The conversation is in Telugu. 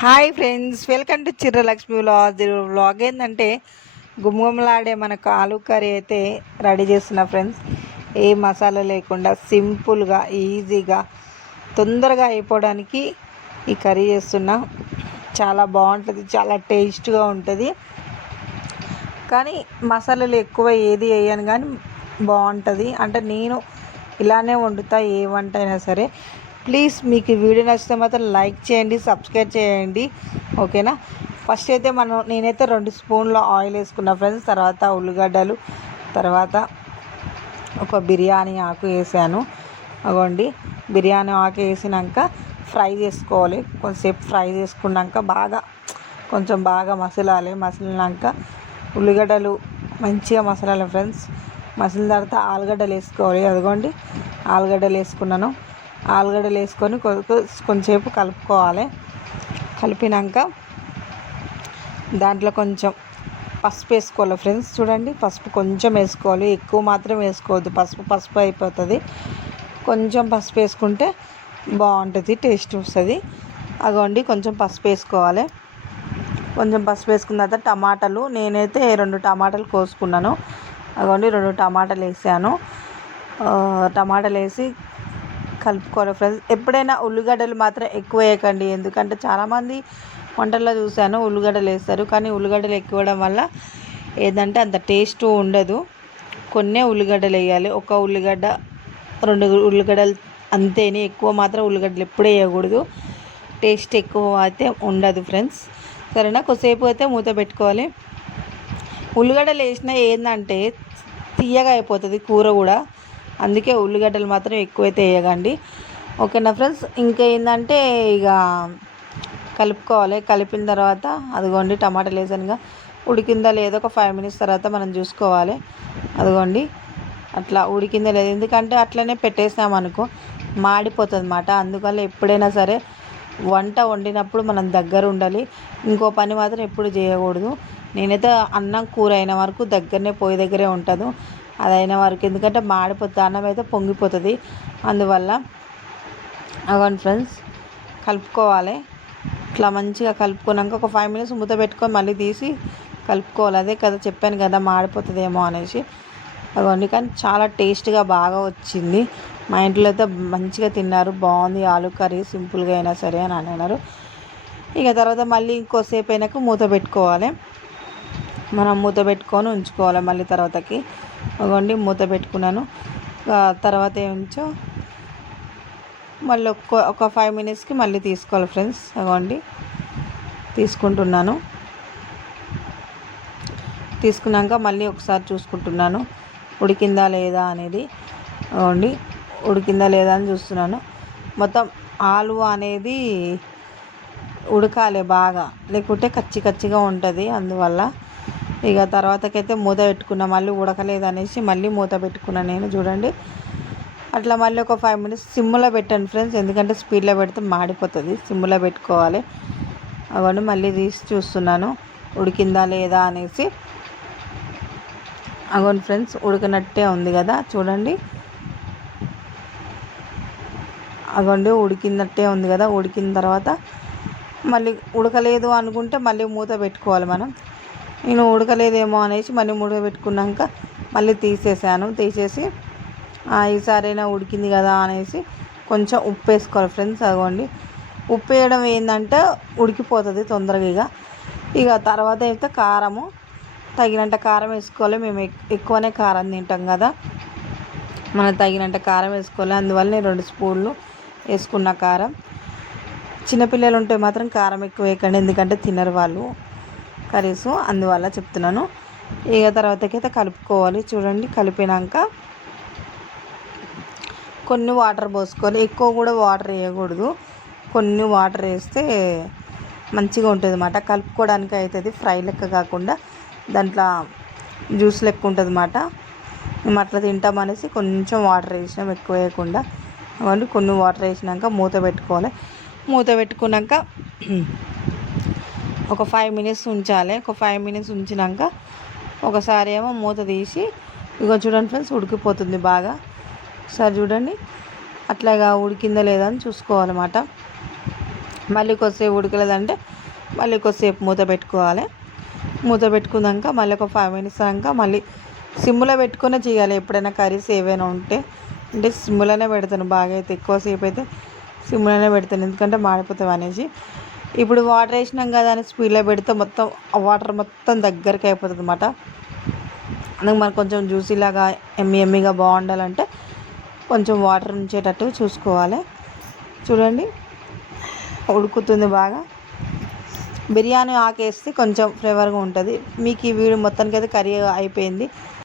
Hi friends welcome to Chirralakshmi vlog vlog ఏంటంటే గుమగుమలాడే మనకు ఆలు కర్రీ అయితే రెడీ చేస్తున్నా ఫ్రెండ్స్ ఏ మసాలా లేకుండా సింపుల్గా ఈజీగా తొందరగా అయిపోవడానికి ఈ కర్రీ చేస్తున్నా. చాలా బాగుంటుంది చాలా టేస్ట్గా ఉంటుంది. కానీ మసాలాలు ఎక్కువ ఏది వేయను కానీ బాగుంటుంది. అంటే నేను ఇలానే వండుతా ఏ వంట అయినా సరే. ప్లీజ్ మీకు ఈ వీడియో నచ్చితే మాత్రం లైక్ చేయండి సబ్స్క్రైబ్ చేయండి. ఓకేనా? ఫస్ట్ అయితే మనం నేనైతే రెండు స్పూన్ల ఆయిల్ వేసుకున్నా ఫ్రెండ్స్. తర్వాత ఉల్లిగడ్డలు తర్వాత ఒక బిర్యానీ ఆకు వేసాను. అగోండి. బిర్యానీ ఆకు వేసినాక ఫ్రై చేసుకోవాలి. కొంచెంసేపు ఫ్రై చేసుకున్నాక బాగా కొంచెం బాగా మసలాలి. మసిలినాక ఉల్లిగడ్డలు మంచిగా మసలాలి ఫ్రెండ్స్. మసిలిన తర్వాత ఆలుగడ్డలు వేసుకోవాలి. అదిగోండి. ఆలుగడ్డలు వేసుకున్నాను. ఆలుగడ్డలు వేసుకొని కొంచెంసేపు కలుపుకోవాలి. కలిపినాక దాంట్లో కొంచెం పసుపు వేసుకోవాలి ఫ్రెండ్స్. చూడండి పసుపు కొంచెం వేసుకోవాలి. ఎక్కువ మాత్రం వేసుకోవద్దు. పసుపు పసుపు అయిపోతుంది. కొంచెం పసుపు వేసుకుంటే బాగుంటుంది టేస్ట్ వస్తుంది. అగోండి కొంచెం పసుపు వేసుకోవాలి. కొంచెం పసుపు వేసుకున్న తర్వాత టమాటాలు నేనైతే రెండు టమాటాలు కోసుకున్నాను. అగోండి రెండు టమాటాలు వేసాను. టమాటాలు వేసి కలుపుకోవాలి ఫ్రెండ్స్. ఎప్పుడైనా ఉల్లిగడ్డలు మాత్రం ఎక్కువ వేయకండి. ఎందుకంటే చాలామంది వంటల్లో చూశాను ఉల్లిగడ్డలు వేస్తారు. కానీ ఉల్లిగడ్డలు ఎక్కువడం వల్ల ఏదంటే అంత టేస్ట్ ఉండదు. కొన్నే ఉల్లిగడ్డలు వేయాలి. ఒక ఉల్లిగడ్డ రెండు ఉల్లిగడ్డలు అంతేనే. ఎక్కువ మాత్రం ఉల్లిగడ్డలు ఎప్పుడూ వేయకూడదు. టేస్ట్ ఎక్కువ అయితే ఉండదు ఫ్రెండ్స్. సరేనా? కొద్దిసేపు అయితే మూత పెట్టుకోవాలి. ఉల్లిగడ్డలు వేసినా ఏంటంటే తీయగా అయిపోతుంది కూర కూడా. అందుకే ఉల్లిగడ్డలు మాత్రం ఎక్కువైతే వేయకండి. ఓకేనా ఫ్రెండ్స్? ఇంకా ఏంటంటే ఇక కలుపుకోవాలి. కలిపిన తర్వాత అదిగోండి టమాటాలు వేసానుగా ఉడికిందా లేదో ఒక ఫైవ్ మినిట్స్ తర్వాత మనం చూసుకోవాలి. అదిగోండి. అట్లా ఉడికిందా లేదు? ఎందుకంటే అట్లనే పెట్టేసామనుకో మాడిపోతుంది అన్నమాట అందువల్ల ఎప్పుడైనా సరే వంట వండినప్పుడు మనం దగ్గర ఉండాలి. ఇంకో పని మాత్రం ఎప్పుడు చేయకూడదు. నేనైతే అన్నం కూర అయిన వరకు దగ్గరనే పోయి దగ్గరే ఉంటాను అది అయిన వరకు. ఎందుకంటే మాడిపోతుంది అన్నం అయితే పొంగిపోతుంది. అందువల్ల అవ్వండి ఫ్రెండ్స్ కలుపుకోవాలి. ఇట్లా మంచిగా కలుపుకున్నాక ఒక ఫైవ్ మినిట్స్ మూత పెట్టుకొని మళ్ళీ తీసి కలుపుకోవాలి. అదే కదా చెప్పాను కదా మాడిపోతుందేమో అనేసి. అవ్వండి కానీ చాలా టేస్ట్గా బాగా వచ్చింది. మా ఇంట్లో అయితే మంచిగా తిన్నారు. బాగుంది ఆలు కర్రీ సింపుల్గా అయినా సరే అని అన్నారు. ఇక తర్వాత మళ్ళీ ఇంకోసేపు అయినాక మూత పెట్టుకోవాలి. మనం మూత పెట్టుకొని ఉంచుకోవాలి మళ్ళీ తర్వాతకి. అగోండి మూత పెట్టుకున్నాను. తర్వాత ఏమించో మళ్ళీ ఒక్క ఒక ఫైవ్ మినిట్స్కి మళ్ళీ తీసుకోవాలి ఫ్రెండ్స్ అగోండి. తీసుకుంటున్నాను. తీసుకున్నాక మళ్ళీ ఒకసారి చూసుకుంటున్నాను. ఉడికిందా లేదా అనేది అగోండి. ఉడికిందా లేదా అని చూస్తున్నాను. మొత్తం ఆలు అనేది ఉడకాలి బాగా లేకుంటే కచ్చి కచ్చిగా ఉంటుంది అందువల్ల. ఇక తర్వాతకైతే మూత పెట్టుకున్నా మళ్ళీ ఉడకలేదు అనేసి మళ్ళీ మూత పెట్టుకున్నా నేను చూడండి. అట్లా మళ్ళీ ఒక ఫైవ్ మినిట్స్ సిమ్లో పెట్టండి ఫ్రెండ్స్ ఎందుకంటే స్పీడ్లో పెడితే మాడిపోతుంది. సిమ్లో పెట్టుకోవాలి. అవన్నీ మళ్ళీ తీసి చూస్తున్నాను ఉడికిందా లేదా అనేసి. అగోండి ఫ్రెండ్స్ ఉడికినట్టే ఉంది కదా చూడండి. అగోండి ఉడికినట్టే ఉంది కదా ఉడికిన తర్వాత మళ్ళీ ఉడకలేదు అనుకుంటే మళ్ళీ మూత పెట్టుకోవాలి మనం. నేను ఉడకలేదేమో అనేసి మళ్ళీ ఉడకబెట్టుకున్నాక మళ్ళీ తీసేసాను. తీసేసి ఈసారైనా ఉడికింది కదా అనేసి కొంచెం ఉప్పు వేసుకోవాలి ఫ్రెండ్స్ అదిగోండి. ఉప్పు వేయడం ఏంటంటే ఉడికిపోతుంది తొందరగా ఇక. ఇక తర్వాత అయితే కారము తగినంత కారం వేసుకోవాలి. మేము ఎక్కువనే కారం తింటాం కదా. మనం తగినంత కారం వేసుకోవాలి. అందువల్ల నేను రెండు స్పూన్లు వేసుకున్న కారం. చిన్నపిల్లలు ఉంటే మాత్రం కారం ఎక్కువ వేయకండి ఎందుకంటే తినరు వాళ్ళు. కర్రీస్ అందువల్ల చెప్తున్నాను. ఇక తర్వాతకైతే కలుపుకోవాలి. చూడండి కలిపినాక కొన్ని వాటర్ పోసుకోవాలి ఎక్కువ కూడా వాటర్ వేయకూడదు. కొన్ని వాటర్ వేస్తే మంచిగా ఉంటుంది అన్నమాట కలుపుకోవడానికి అవుతుంది ఫ్రై లెక్క కాకుండా దాంట్లో జ్యూస్ లెక్క ఉంటుంది అన్నమాట మేము అట్లా తింటామనేసి కొంచెం వాటర్ వేసినాం ఎక్కువ వేయకుండా. అవన్నీ కొన్ని వాటర్ వేసినాక మూత పెట్టుకోవాలి. మూత పెట్టుకున్నాక ఒక ఫైవ్ మినిట్స్ ఉంచాలి. ఒక ఫైవ్ మినిట్స్ ఉంచినాక ఒకసారి ఏమో మూత తీసి ఇగో చూడండి ఫ్రెండ్స్ ఉడికిపోతుంది బాగా. ఒకసారి చూడండి. అట్లాగా ఉడికిందా లేదా అని చూసుకోవాలన్నమాట. మళ్ళీ కొద్దిసేపు ఉడకలేదంటే మళ్ళీ కొద్దిసేపు మూత పెట్టుకోవాలి. మూత పెట్టుకున్నాక మళ్ళీ ఒక ఫైవ్ మినిట్స్ దాకా మళ్ళీ సిమ్లో పెట్టుకునే చేయాలి. ఎప్పుడైనా కర్రీస్ ఏవైనా ఉంటే. అంటే సిమ్లోనే పెడతాను. బాగా అయితే ఎక్కువసేపు అయితే సిమ్లోనే పెడతాను. ఎందుకంటే మాడిపోతాం అనేసి. ఇప్పుడు వాటర్ వేసినాం కదా అని స్పీడ్లో పెడితే మొత్తం వాటర్ మొత్తం దగ్గరికి అయిపోతుంది అన్నమాట. అందుకు మనకు కొంచెం జ్యూసీలాగా ఎమ్మి ఎమ్మిగా బాగుండాలంటే కొంచెం వాటర్ ఉంచేటట్టు చూసుకోవాలి. చూడండి ఉడుకుతుంది బాగా. బిర్యానీ ఆకేస్తే కొంచెం ఫ్లేవర్గా ఉంటుంది. మీకు ఈ వీడియో మొత్తానికి అయితే కర్రీ అయిపోయింది.